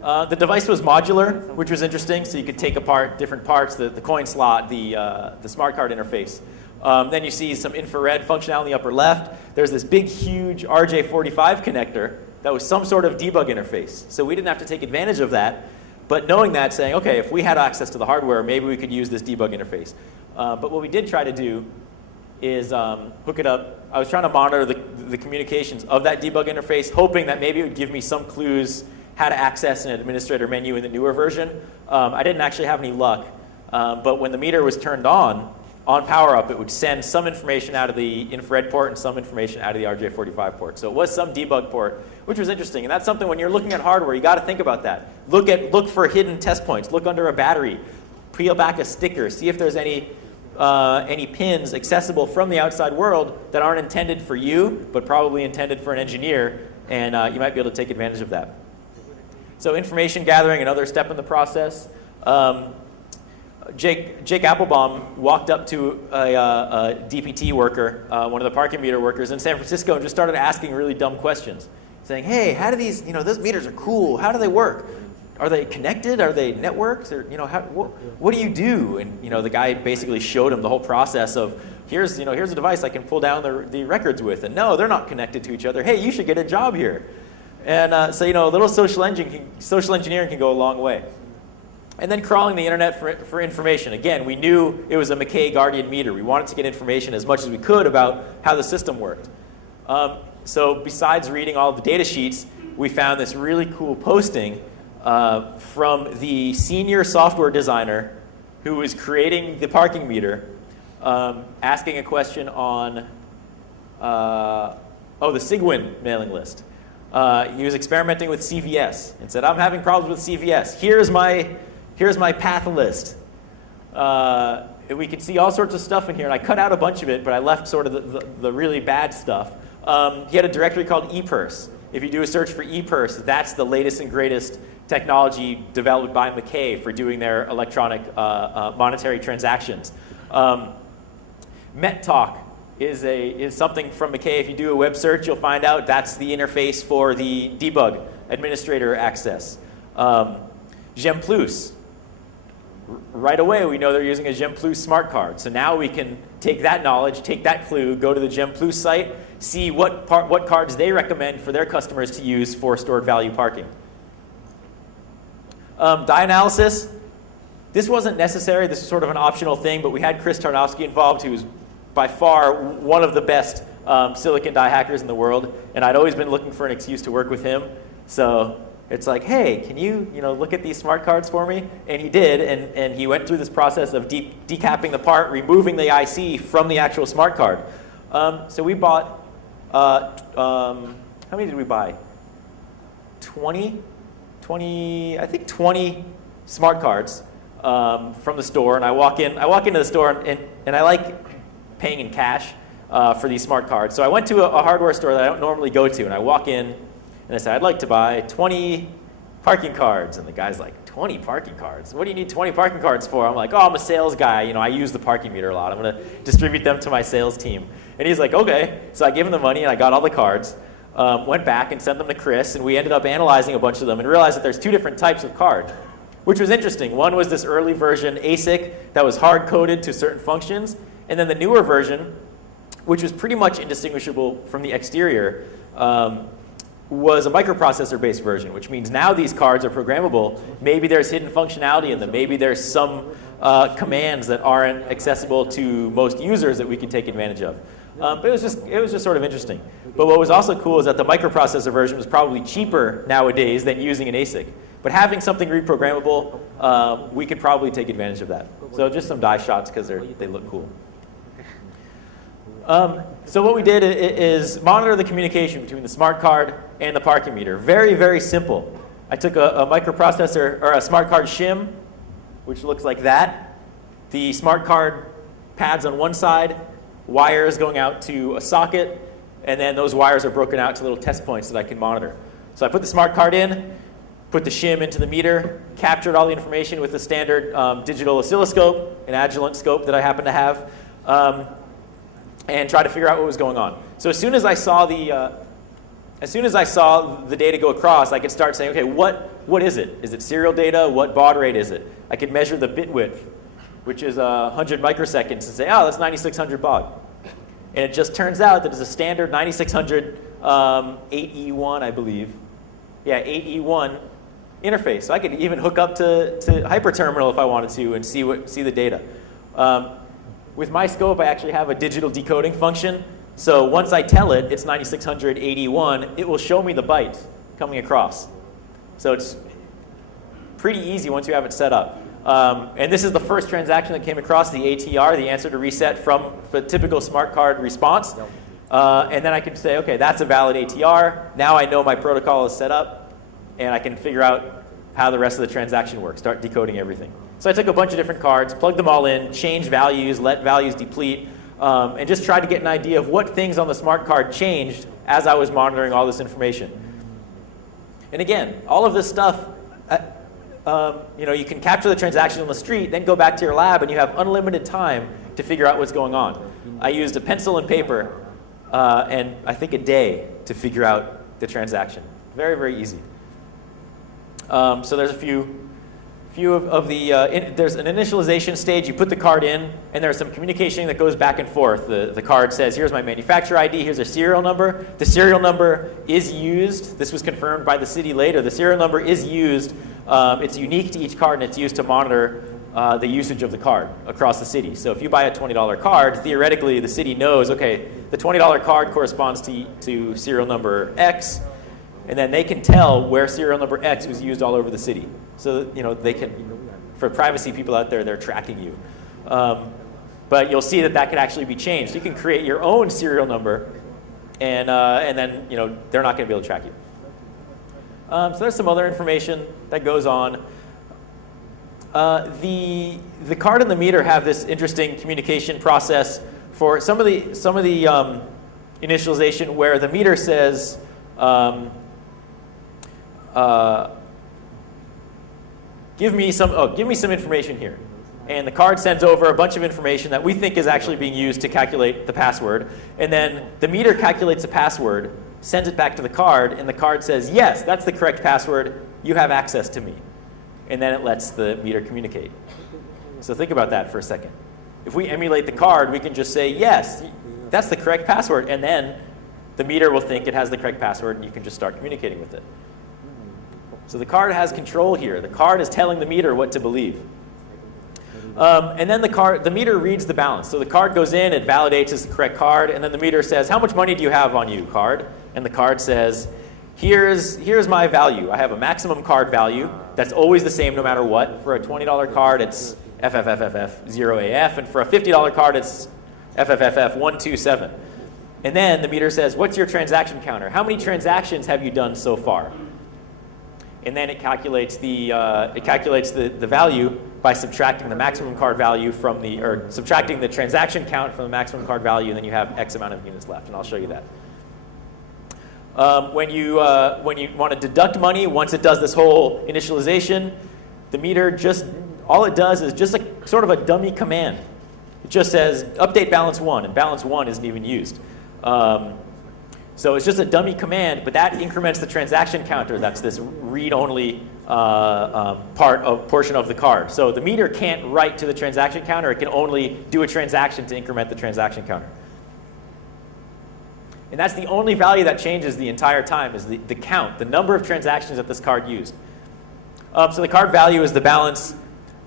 The device was modular, which was interesting, so you could take apart different parts, the coin slot, the smart card interface. Then you see some infrared functionality in the upper left. There's this big, huge RJ45 connector that was some sort of debug interface. So we didn't have to take advantage of that, but knowing that, saying, okay, if we had access to the hardware, maybe we could use this debug interface. But what we did try to do is hook it up. I was trying to monitor the communications of that debug interface, hoping that maybe it would give me some clues how to access an administrator menu in the newer version. I didn't actually have any luck, but when the meter was turned on power up, it would send some information out of the infrared port and some information out of the RJ45 port. So it was some debug port, which was interesting. And that's something when you're looking at hardware, you got to think about that. Look for hidden test points. Look under a battery. Peel back a sticker. See if there's any pins accessible from the outside world that aren't intended for you, but probably intended for an engineer, and you might be able to take advantage of that. So information gathering, another step in the process. Jake Applebaum walked up to a DPT worker, one of the parking meter workers in San Francisco, and just started asking really dumb questions, saying, hey, how do these, those meters are cool, how do they work? Are they connected? Are they networks? Or, what do you do? And, the guy basically showed him the whole process of, here's a device I can pull down the records with, and no, they're not connected to each other. Hey, you should get a job here. And so, a little social engineering can go a long way. And then crawling the internet for information. Again, we knew it was a McKay Guardian meter. We wanted to get information as much as we could about how the system worked. So besides reading all the data sheets, we found this really cool posting from the senior software designer who was creating the parking meter, asking a question on the Sigwin mailing list. He was experimenting with CVS and said, I'm having problems with CVS. Here's my path list. We could see all sorts of stuff in here, and I cut out a bunch of it, but I left sort of the really bad stuff. He had a directory called ePurse. If you do a search for ePurse, that's the latest and greatest technology developed by McKay for doing their electronic monetary transactions. MetTalk is something from McKay. If you do a web search, you'll find out that's the interface for the debug administrator access. GemPlus. Right away, we know they're using a GemPlus smart card. So now we can take that knowledge, take that clue, go to the GemPlus site, see what cards they recommend for their customers to use for stored value parking. Die analysis. This wasn't necessary. This is sort of an optional thing, but we had Chris Tarnowski involved, who was by far one of the best silicon die hackers in the world, and I'd always been looking for an excuse to work with him. So it's like, hey, can you look at these smart cards for me? And he did, and he went through this process of decapping the part, removing the IC from the actual smart card. So we bought, how many did we buy? 20 smart cards from the store, and I walk into the store, and I like paying in cash for these smart cards. So I went to a hardware store that I don't normally go to, and I walk in, and I said, I'd like to buy 20 parking cards. And the guy's like, 20 parking cards? What do you need 20 parking cards for? I'm like, oh, I'm a sales guy. I use the parking meter a lot. I'm going to distribute them to my sales team. And he's like, okay. So I gave him the money, and I got all the cards, went back and sent them to Chris, and we ended up analyzing a bunch of them and realized that there's two different types of card, which was interesting. One was this early version ASIC that was hard-coded to certain functions, and then the newer version, which was pretty much indistinguishable from the exterior, was a microprocessor-based version, which means now these cards are programmable. Maybe there's hidden functionality in them. Maybe there's some commands that aren't accessible to most users that we can take advantage of. But it was just sort of interesting. But what was also cool is that the microprocessor version was probably cheaper nowadays than using an ASIC. But having something reprogrammable, we could probably take advantage of that. So just some die shots because they look cool. So what we did is monitor the communication between the smart card and the parking meter. Very, very simple. I took a microprocessor, or a smart card shim, which looks like that. The smart card pads on one side, wires going out to a socket, and then those wires are broken out to little test points that I can monitor. So I put the smart card in, put the shim into the meter, captured all the information with the standard digital oscilloscope, an Agilent scope that I happen to have, and try to figure out what was going on. So as soon as I saw the as soon as I saw the data go across, I could start saying, okay, what is it? Is it serial data? What baud rate is it? I could measure the bit width, which is 100 microseconds, and say, oh, that's 9600 baud. And it just turns out that it's a standard 9600 8E1, I believe. Yeah, 8E1 interface. So I could even hook up to Hyperterminal if I wanted to and see the data. With my scope, I actually have a digital decoding function. So once I tell it it's 9600 8E1, it will show me the bytes coming across. So it's pretty easy once you have it set up. And this is the first transaction that came across, the ATR, the answer to reset from the typical smart card response. And then I can say, okay, that's a valid ATR. Now I know my protocol is set up, and I can figure out how the rest of the transaction works, start decoding everything. So I took a bunch of different cards, plugged them all in, changed values, let values deplete, and just tried to get an idea of what things on the smart card changed as I was monitoring all this information. And again, all of this stuff, you can capture the transaction on the street, then go back to your lab, and you have unlimited time to figure out what's going on. I used a pencil and paper and I think a day to figure out the transaction. Very, very easy. So there's a few of the, there's an initialization stage. You put the card in, and there's some communication that goes back and forth. The card says, here's my manufacturer ID, here's a serial number. The serial number is used. This was confirmed by the city later. The serial number is used. It's unique to each card, and it's used to monitor the usage of the card across the city. So if you buy a $20 card, theoretically the city knows, okay, the $20 card corresponds to serial number X, and then they can tell where serial number X was used all over the city. So they can, for privacy people out there, they're tracking you. But you'll see that can actually be changed. You can create your own serial number, and then they're not going to be able to track you. So there's some other information that goes on. The card and the meter have this interesting communication process for some of the initialization where the meter says give me some information here, and the card sends over a bunch of information that we think is actually being used to calculate the password, and then the meter calculates the password, sends it back to the card, and the card says, yes, that's the correct password, you have access to me. And then it lets the meter communicate. So think about that for a second. If we emulate the card, we can just say, yes, that's the correct password, and then the meter will think it has the correct password, and you can just start communicating with it. So the card has control here. The card is telling the meter what to believe. And then the meter reads the balance. So the card goes in, it validates it's the correct card, and then the meter says, how much money do you have on you, card? And the card says, here's my value. I have a maximum card value that's always the same no matter what. For a $20 card, it's FFFFF0AF, and for a $50 card, it's FFFF127. And then the meter says, what's your transaction counter? How many transactions have you done so far? And then it calculates the value by subtracting the maximum card value or subtracting the transaction count from the maximum card value, and then you have X amount of units left, and I'll show you that. When you want to deduct money, once it does this whole initialization, the meter all it does is just sort of a dummy command. It just says update balance 1, and balance 1 isn't even used. So it's just a dummy command, but that increments the transaction counter. That's this read-only portion of the card. So the meter can't write to the transaction counter. It can only do a transaction to increment the transaction counter. And that's the only value that changes the entire time is the count, the number of transactions that this card used. So the card value is the balance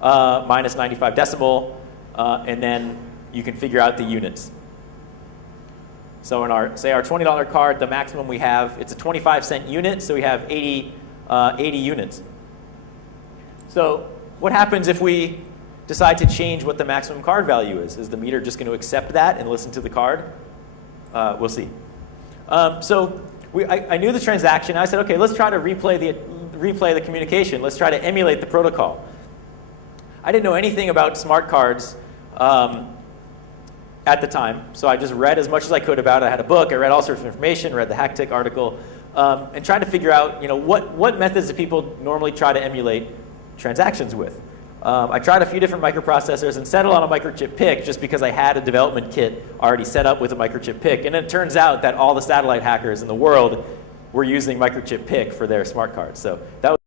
minus 95 decimal, and then you can figure out the units. So in our $20 card, the maximum we have, it's a 25-cent unit, so we have 80 units. So what happens if we decide to change what the maximum card value is? Is the meter just going to accept that and listen to the card? We'll see. So I knew the transaction. I said, okay, let's try to replay the communication. Let's try to emulate the protocol. I didn't know anything about smart cards at the time, so I just read as much as I could about it. I had a book. I read all sorts of information, read the HackTick article, and tried to figure out, what methods do people normally try to emulate transactions with. I tried a few different microprocessors and settled on a microchip PIC just because I had a development kit already set up with a microchip PIC. And it turns out that all the satellite hackers in the world were using microchip PIC for their smart cards. So that was